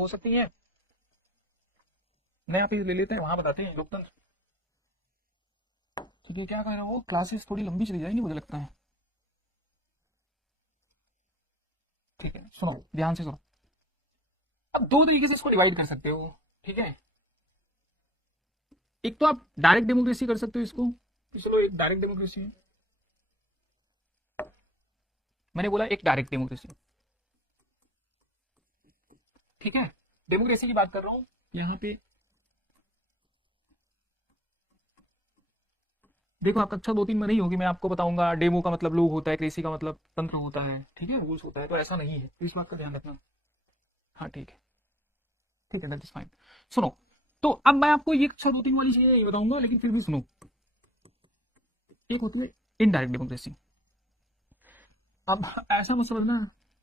हो सकती है। नया पेज ले लेते हैं, वहां बताते हैं लोकतंत्र। ठीक है, क्या कह रहे हो, क्लासेस थोड़ी लंबी चली जाएंगी मुझे लगता है। ठीक है, सुनो ध्यान से सुनो। अब दो तरीके से इसको डिवाइड कर सकते हो। ठीक है, एक तो आप डायरेक्ट डेमोक्रेसी कर सकते हो इसको, चलो एक डायरेक्ट डेमोक्रेसी है। मैंने बोला एक डायरेक्ट डेमोक्रेसी। ठीक है, डेमोक्रेसी की बात कर रहा हूं यहाँ पे। देखो आप कक्षा 2-3 में नहीं होगी, मैं आपको बताऊंगा डेमो का मतलब लोग होता है, क्रेसी का मतलब तंत्र होता है, ठीक है, रूल्स होता है, तो ऐसा नहीं है, तो इस बात का ध्यान रखना। हाँ ठीक है, ठीक है, दैट इज फाइन। सुनो, तो अब मैं आपको ये कक्षा 2-3 वाली चीजें नहीं बताऊंगा, लेकिन फिर भी सुनो। एक होती है इनडायरेक्ट डेमोक्रेसी। अब ऐसा मत समझना,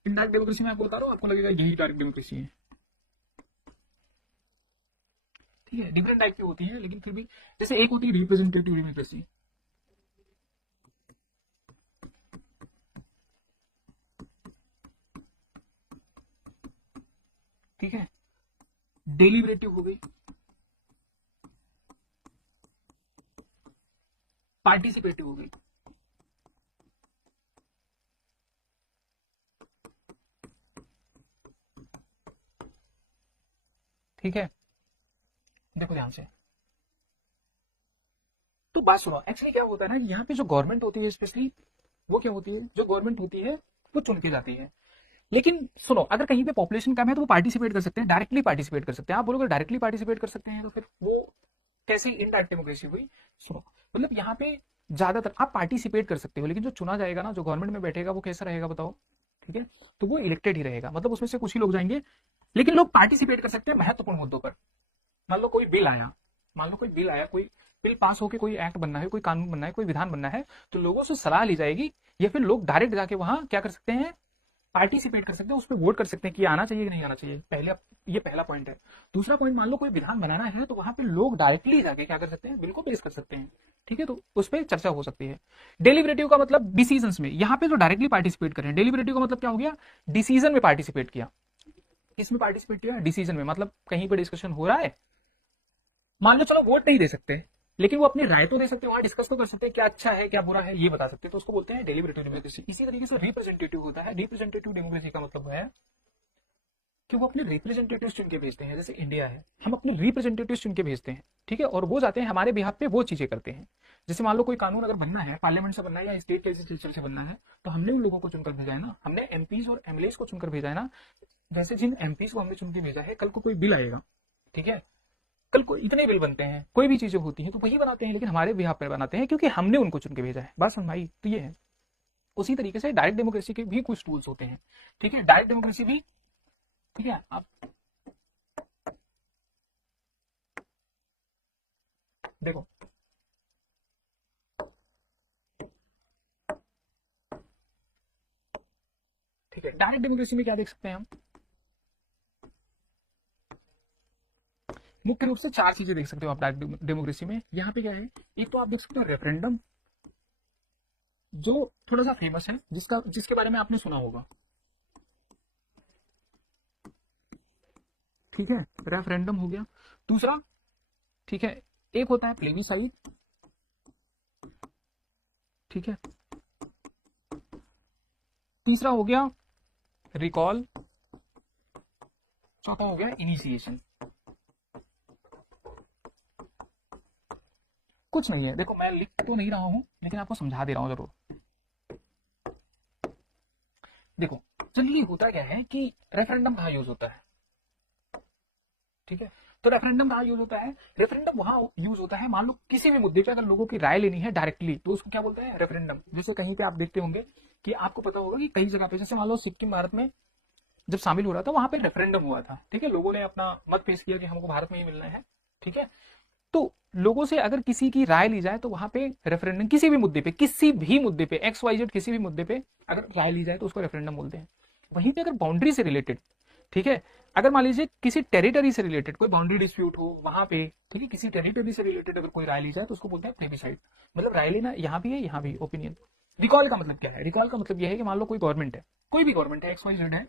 इनडायरेक्ट डेमोक्रेसी में आपको बता रहा हूँ, आपको लगेगा यही डायरेक्ट डेमोक्रेसी है। ठीक है, डिफरेंट टाइप की होती है, लेकिन फिर भी जैसे एक होती है रिप्रेजेंटेटिव डेमोक्रेसी। ठीक है, डेलिबरेटिव हो गई, पार्टिसिपेटिव हो गई। ठीक है, देखो ध्यान से, तो बात सुनो, एक्चुअली क्या होता है ना, यहाँ पे जो गवर्नमेंट होती है स्पेशली, वो क्या होती है, जो गवर्नमेंट होती है वो चुन के जाती है। लेकिन सुनो, अगर कहीं पे पॉपुलेशन कम है तो वो पार्टिसिपेट कर सकते हैं, डायरेक्टली पार्टिसिपेट कर सकते हैं। आप बोलोगे डायरेक्टली पार्टिसिपेट कर सकते हैं, तो फिर वो कैसी इनडायरेक्ट डेमोक्रेसी हुई। सुनो, मतलब यहाँ पे ज्यादातर आप पार्टिसिपेट कर सकते हो, लेकिन जो चुना जाएगा ना, जो गवर्नमेंट में बैठेगा, वो कैसा रहेगा बताओ। ठीक है, तो वो इलेक्टेड ही रहेगा, मतलब उसमें से कुछ ही लोग जाएंगे, लेकिन लोग पार्टिसिपेट कर सकते हैं महत्वपूर्ण मुद्दों पर। मान लो कोई बिल आया, मान लो कोई बिल आया, कोई बिल पास होकर कोई एक्ट बनना है, कोई कानून बनना है, कोई विधान बनना है, तो लोगों से सलाह ली जाएगी, या फिर लोग डायरेक्ट जाके वहां क्या कर सकते हैं, पार्टिसिपेट कर सकते हैं, उस पर वोट कर सकते हैं कि आना चाहिए कि नहीं आना चाहिए। पहले ये पहला पॉइंट है। दूसरा पॉइंट, मान लो कोई विधान बनाना है, तो वहां पे लोग डायरेक्टली जाके क्या कर सकते हैं, बिल को पेश कर सकते हैं। ठीक है, तो उस पर चर्चा हो सकती है। डेलिबरेटिव का मतलब डिसीजन में, यहाँ पे तो डायरेक्टली पार्टिसिपेट करें। डेलिबरेटिव का मतलब क्या हो गया, डिसीजन में पार्टिसिपेट किया। किसमें पार्टिसिपेट किया, डिसीजन में, मतलब कहीं पर डिस्कशन हो रहा है, मान लो चलो वोट नहीं दे सकते, लेकिन वो अपनी राय तो दे सकते हैं, वहां डिस्कस तो कर सकते हैं, क्या अच्छा है क्या बुरा है ये बता सकते हैं, तो उसको बोलते हैं डेलिबरेटिव डेमोक्रेसी। इसी तरीके से रिप्रेजेंटेटिव होता है। रिप्रेजेंटेटिव डेमोक्रेसी का मतलब है कि वो अपने रिप्रेजेंटेटिव चुन के भेजते हैं। जैसे इंडिया है, हम अपने रिप्रेजेंटेटिव चुन के भेजते हैं, ठीक है, और वो जाते हैं हमारे बिहाफ पे वो चीजें करते हैं। जैसे मान लो कोई कानून अगर बनना है, पार्लियामेंट से बनना है या स्टेट लेजिस्लेचर से बनना है, तो हमने उन लोगों को चुनकर भेजा है ना, हमने एमपीज और एमएलएस को चुनकर भेजा है ना। जैसे जिन एमपीज को हमने चुन के भेजा है, कल को कोई बिल आएगा, ठीक है, कल को इतने बिल बनते हैं, कोई भी चीजें होती हैं, तो वही बनाते हैं, लेकिन हमारे बिहार पर बनाते हैं क्योंकि हमने उनको चुन के भेजा है। बात समझ आई, तो ये है। उसी तरीके से डायरेक्ट डेमोक्रेसी के भी कुछ टूल्स होते हैं। ठीक है, डायरेक्ट डेमोक्रेसी भी, ठीक है, आप देखो, ठीक है, डायरेक्ट डेमोक्रेसी में क्या देख सकते हैं हम, मुख्य रूप से 4 चीजें देख सकते हो आप डायरेक्ट डेमोक्रेसी में। यहाँ पे क्या है, एक तो आप देख सकते हो रेफरेंडम, जो थोड़ा सा फेमस है, जिसके बारे में आपने सुना होगा। ठीक है, रेफरेंडम हो गया। दूसरा, ठीक है, एक होता है प्लेबिसाइट। ठीक है, तीसरा हो गया रिकॉल, चौथा हो गया इनिशिएशन। कुछ नहीं है, देखो मैं लिख तो नहीं रहा हूं, लेकिन आपको समझा दे रहा हूं जरूर। देखो, चलिए होता क्या है कि रेफरेंडम कहाँ यूज होता है, ठीक है, तो रेफरेंडम कहाँ यूज होता है, रेफरेंडम वहां यूज होता है, मान लो किसी भी मुद्दे पे अगर लोगों की राय लेनी है डायरेक्टली, तो उसको क्या बोलते हैं, रेफरेंडम। जैसे कहीं पे आप देखते होंगे कि आपको पता होगा कि कई जगह पे, जैसे मान लो सिक्किम भारत में जब शामिल हो रहा था, वहां पे रेफरेंडम हुआ था, ठीक है, लोगों ने अपना मत पेश किया कि हमको भारत में ही मिलना है। ठीक है, तो लोगों से अगर किसी की राय ली जाए, तो वहां पे रेफरेंडम, किसी भी मुद्दे पे एक्स वाई जेड किसी भी मुद्दे पे अगर राय ली जाए, तो उसको रेफरेंडम बोलते हैं। वहीं पे अगर बाउंड्री से रिलेटेड, ठीक है, अगर मान लीजिए किसी टेरिटरी से रिलेटेड कोई बाउंड्री डिस्प्यूट हो वहां पे, ठीक है, किसी टेरिटरी से रिलेटेड अगर कोई राय ली जाए, तो उसको बोलते हैं प्लेबिसाइड। मतलब राय लेना यहाँ भी है, यहाँ भी ओपिनियन। रिकॉल का मतलब क्या है, रिकॉल का मतलब यह है कि मान लो कोई गवर्नमेंट है, कोई भी गवर्नमेंट है, एक्स वाई जेड है,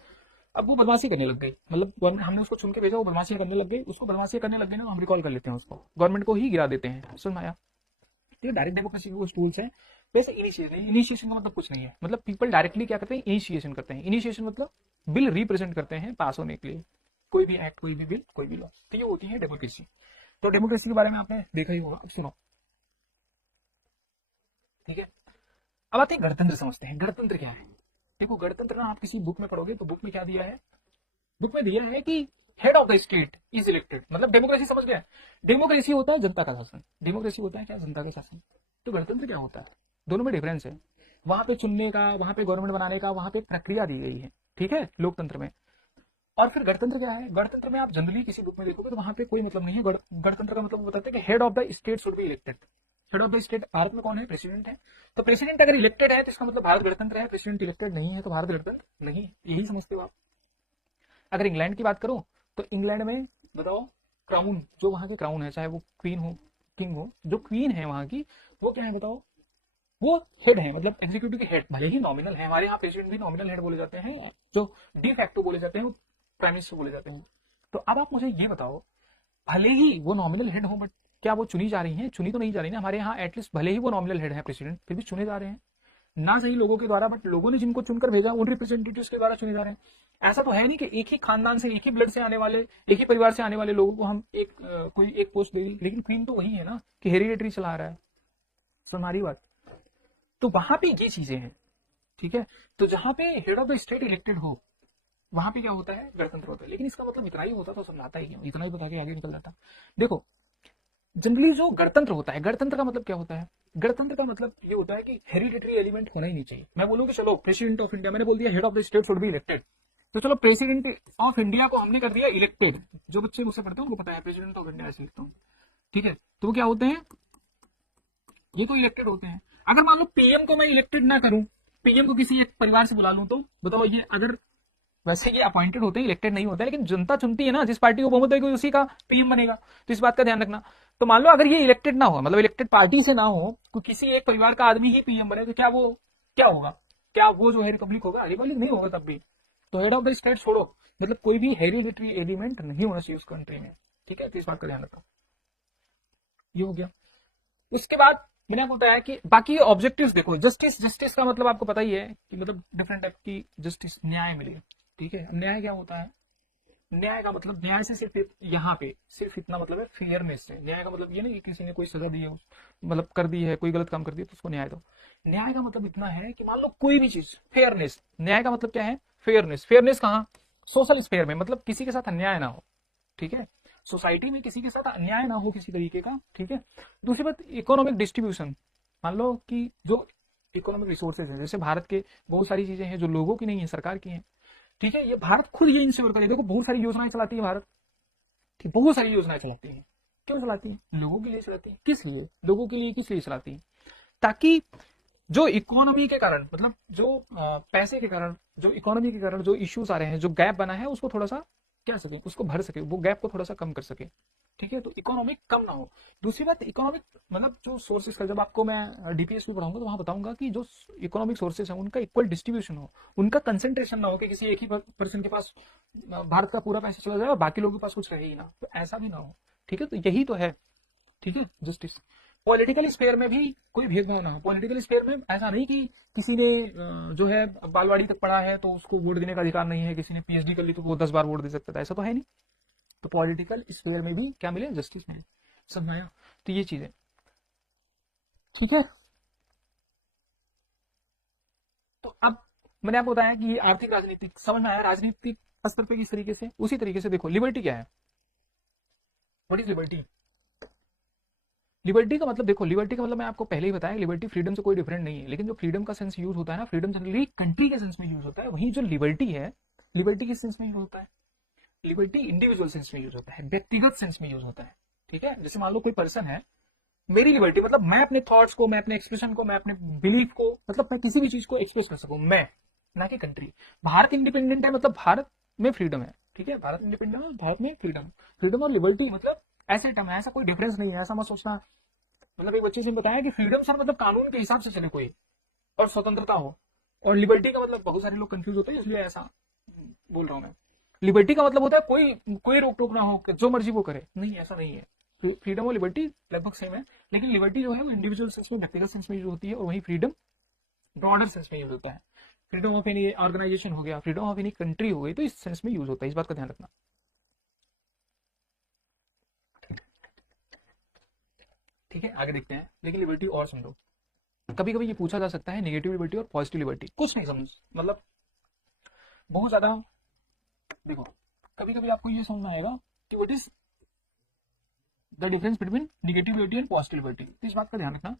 अब वो बदमाशी करने लग गई, मतलब गवर्नमेंट, हमने उसको चुन के भेजा, वो बदमाशी करने लग गई, उसको बदमाशी करने लग गई ना, हम रिकॉल कर लेते हैं उसको, गवर्नमेंट को ही गिरा देते हैं। समझ में आया? तो डायरेक्ट डेमोक्रेसी के कुछ टूल्स हैं। वैसे इनिशिएशन का मतलब कुछ नहीं है, मतलब पीपल डायरेक्टली क्या करते हैं, इनिशिएशन करते हैं। इनिशिएशन मतलब बिल रिप्रेजेंट करते हैं पास होने के लिए, कोई भी एक्ट, कोई भी बिल, कोई भी लॉ, तो ये होती है डेमोक्रेसी। तो डेमोक्रेसी के बारे में आपने देखा ही होगा। अब सुनो, ठीक है, अब आते हैं गणतंत्र, समझते हैं गणतंत्र क्या है। देखो गणतंत्र ना, आप किसी बुक में पढ़ोगे तो बुक में क्या दिया है, बुक में दिया है कि head of the state is elected, मतलब डेमोक्रेसी समझ गया। डेमोक्रेसी होता है जनता का शासन, डेमोक्रेसी होता है क्या, जनता का शासन। तो गणतंत्र क्या होता है, दोनों में डिफरेंस है। वहां पे चुनने का, वहां पे गवर्नमेंट बनाने का, वहां पे प्रक्रिया दी गई है, ठीक है, लोकतंत्र में। और फिर गणतंत्र क्या है, गणतंत्र में आप जनरली किसी बुक में देखोगे तो वहां पे कोई मतलब नहीं है। गणतंत्र का मतलब बताते हैं कि head of the state should be elected. Head of the state Bharat में कौन है, प्रेसिडेंट है। तो प्रेसिडेंट अगर इलेक्टेड है तो इसका मतलब भारत गणतंत्र है, प्रेसिडेंट इलेक्टेड नहीं है तो भारत गणतंत्र नहीं है। यही समझते हो आप। अगर इंग्लैंड की बात करूं तो इंग्लैंड में बताओ, क्राउन, जो वहां के क्राउन है, चाहे वो क्वीन हो, किंग हो, जो क्वीन है वहां की, वो क्या है बताओ, वो हेड है, मतलब एग्जीक्यूटिव के हेड, भले ही नॉमिनल है। हमारे यहाँ प्रेसिडेंट भी नॉमिनल हेड बोले जाते हैं, जो डी फैक्टो बोले जाते हैं वो प्राइम मिनिस्टर बोले जाते हैं। तो अब आप मुझे ये बताओ, भले ही वो नॉमिनल हेड हो, बट क्या वो चुनी जा रही हैं, चुनी तो नहीं जा रही ना। हमारे यहाँ एटलीस्ट भले ही वो नॉमिनल हेड है प्रेसिडेंट, फिर भी चुने जा रहे हैं ना, सही लोगों के द्वारा, बट लोगों ने जिनको चुनकर भेजा उन रिप्रेजेंटेटिव्स के द्वारा चुने जा रहे हैं। ऐसा तो है नहीं कि एक ही खानदान से, एक ही ब्लड से आने वाले, एक ही परिवार से आने वाले लोगों को हम कोई एक पोस्ट दे दी। लेकिन क्वीन तो वही है ना, कि हेरिडेटरी चला रहा है। हमारी बात, तो वहां पे ये चीजें हैं, ठीक है। तो जहां पे head of the state elected हो, वहां पे क्या होता है, गणतंत्र होता है। लेकिन इसका मतलब इतना ही होता तो समझाता ही क्यों, इतना ही बता के आगे निकल जाता। देखो जनरली जो गणतंत्र होता है, गणतंत्र का मतलब क्या होता है, गणतंत्र का मतलब ये होता है कि हेरिडेटरी एलिमेंट होना ही नहीं चाहिए। मैं बोलूँ कि चलो प्रेसिडेंट ऑफ इंडिया, मैंने बोल दिया head of the state should be elected, तो चलो प्रेसिडेंट ऑफ इंडिया को हमने कर दिया इलेक्टेड। जो बच्चे मुझसे पढ़ते हैं उनको पता है प्रेसिडेंट ऑफ इंडिया ऐसे लिखता हूँ, ठीक है। तो वो क्या होते हैं, ये तो इलेक्टेड होते हैं। अगर मान लो पीएम को मैं इलेक्टेड ना करूं, पीएम को किसी एक परिवार से बुला लूं, तो बताओ ये, अगर वैसे ये अपॉइंटेड होते हैं, इलेक्टेड नहीं होते हैं, लेकिन जनता चुनती है ना, जिस पार्टी को बहुमत होगी उसी का पीएम बनेगा। तो इस बात का ध्यान रखना। तो मान लो अगर ये इलेक्टेड ना हो, मतलब इलेक्टेड पार्टी से ना हो, तो किसी एक परिवार का आदमी ही पीएम बने, तो क्या वो क्या होगा, क्या वो जो है रिपब्लिक होगा, रिपब्लिक नहीं होगा तब भी। तो हेड ऑफ द स्टेट छोड़ो, मतलब कोई भी हेरिडेटरी एलिमेंट नहीं होना चाहिए उस कंट्री में, ठीक है। तो इस बात का ध्यान रखो। ये हो गया। उसके बाद मैंने आपको बताया कि बाकी ऑब्जेक्टिव्स देखो, जस्टिस, जस्टिस का मतलब आपको पता ही है कि मतलब डिफरेंट टाइप की जस्टिस, न्याय मिले, ठीक है। अब न्याय क्या होता है, न्याय का मतलब, न्याय से सिर्फ यहाँ पे सिर्फ इतना मतलब है फेयरनेस से। न्याय का मतलब ये नहीं कि किसी ने कोई सजा दी है, मतलब कर दी है, कोई गलत काम कर दिया तो उसको न्याय दो। न्याय का मतलब इतना है कि मान लो कोई भी चीज, फेयरनेस, न्याय का मतलब क्या है, फेयरनेस। फेयरनेस कहाँ, सोशल स्फेयर में, मतलब किसी के साथ अन्याय ना हो, ठीक है। सोसाइटी में किसी के साथ अन्याय ना हो किसी तरीके का, ठीक है। दूसरी बात, इकोनॉमिक डिस्ट्रीब्यूशन। मान लो कि जो इकोनॉमिक रिसोर्सेज है, जैसे भारत के बहुत सारी चीजें हैं जो लोगों की नहीं है, सरकार की है, ठीक है। ये भारत खुद ये इंश्योर करे। देखो बहुत सारी योजनाएं चलाती है भारत, ठीक, बहुत सारी योजनाएं चलाती है। क्यों चलाती है, लोगों के लिए चलाती है। किस लिए, लोगों के लिए किस लिए चलाती है, ताकि जो इकोनॉमी के कारण, मतलब जो पैसे के कारण, जो इकोनॉमी के कारण जो इश्यूज आ रहे हैं, जो गैप बना है, उसको थोड़ा सा क्या सके, उसको भर सके, वो गैप को थोड़ा सा कम कर सके, ठीक है। तो इकोनॉमिक कम ना हो। दूसरी बात, इकोनॉमिक मतलब जो सोर्सेज का, जब आपको मैं डीपीएस में पढ़ाऊंगा तो वहां बताऊंगा कि जो इकोनॉमिक सोर्सेज है उनका इक्वल डिस्ट्रीब्यूशन हो, उनका कंसेंट्रेशन ना हो कि किसी एक ही पर्सन के पास भारत का पूरा पैसा चला जाए और बाकी लोगों के पास कुछ रहे ही ना, तो ऐसा भी ना हो, ठीक है। तो यही तो है, ठीक है, जस्टिस। पॉलिटिकल स्फेयर में भी कोई भेदभाव ना हो। पॉलिटिकल स्फेयर में ऐसा नहीं कि किसी ने जो है बालवाड़ी तक पढ़ा है तो उसको वोट देने का अधिकार नहीं है, किसी ने पीएचडी कर ली तो वो 10 बार वोट दे सकता था, ऐसा तो है नहीं। तो पॉलिटिकल स्फेयर में भी क्या मिले, जस्टिस मिले। समझ आया? तो ये चीजें, ठीक है। तो अब मैंने आपको बताया कि ये आर्थिक राजनीतिक समझ में आया, राजनीतिक स्तर पे किस तरीके से, उसी तरीके से देखो लिबर्टी क्या है, व्हाट इज लिबर्टी। लिबर्टी का मतलब देखो, लिबर्टी का मतलब मैं आपको पहले ही बताया, लिबर्टी फ्रीडम से कोई डिफरेंट नहीं है। लेकिन जो फ्रीडम का सेंस यूज होता है ना, फ्रीडम जनरली कंट्री के सेंस में यूज होता है, वहीं जो लिबर्टी है, लिबर्टी किस सेंस में यूज होता है, लिबर्टी इंडिविजुअल सेंस में यूज होता है, व्यक्तिगत सेंस में यूज होता है, ठीक है। जैसे मान लो कोई पर्सन है, मेरी लिबर्टी मतलब मैं अपने थॉट्स को, मैं अपने एक्सप्रेशन को, मैं अपने बिलीफ को, मतलब मैं किसी भी चीज को एक्सप्रेस कर सकूं, मैं, ना कि कंट्री। भारत इंडिपेंडेंट है मतलब भारत में फ्रीडम है, ठीक है। भारत इंडिपेंडेंट है, भारत में फ्रीडम। फ्रीडम और लिबर्टी मतलब ऐसे टर्म है, ऐसा कोई डिफरेंस नहीं है, ऐसा मत सोचना। मतलब एक बच्चे से बताया कि फ्रीडम सर मतलब कानून के हिसाब से चले कोई, और स्वतंत्रता हो, और लिबर्टी का मतलब बहुत सारे लोग कंफ्यूज होते हैं, इसलिए ऐसा बोल रहा हूं मैं। लिबर्टी का मतलब होता है कोई कोई रोक टोक ना हो, जो मर्जी वो करे, नहीं ऐसा नहीं है। फ्रीडम और लिबर्टी लगभग सेम है, लेकिन लिबर्टी जो है वो इंडिविजुअल सेंस में, व्यक्तिगत सेंस में यूज होती है, और वही फ्रीडम ब्रॉडर सेंस में यूज होता है। फ्रीडम ऑफ एनी ऑर्गेनाइजेशन हो गया, फ्रीडम ऑफ एनी कंट्री हो गई, तो इस सेंस में यूज होता है, इस बात का ध्यान रखना। ठीक है, आगे देखते हैं। लेकिन लिबर्टी और समझो, कभी कभी ये पूछा जा सकता है नेगेटिव लिबर्टी और पॉजिटिव लिबर्टी, कुछ नहीं समझ, मतलब बहुत ज्यादा। देखो, कभी कभी आपको ये समझ में आएगा कि what is the difference between negative liberty and positive liberty, तो इस बात का ध्यान रखना।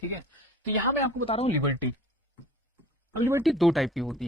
ठीक है, तो यहां मैं आपको बता रहा हूं लिबर्टी। अब लिबर्टी दो टाइप की होती है।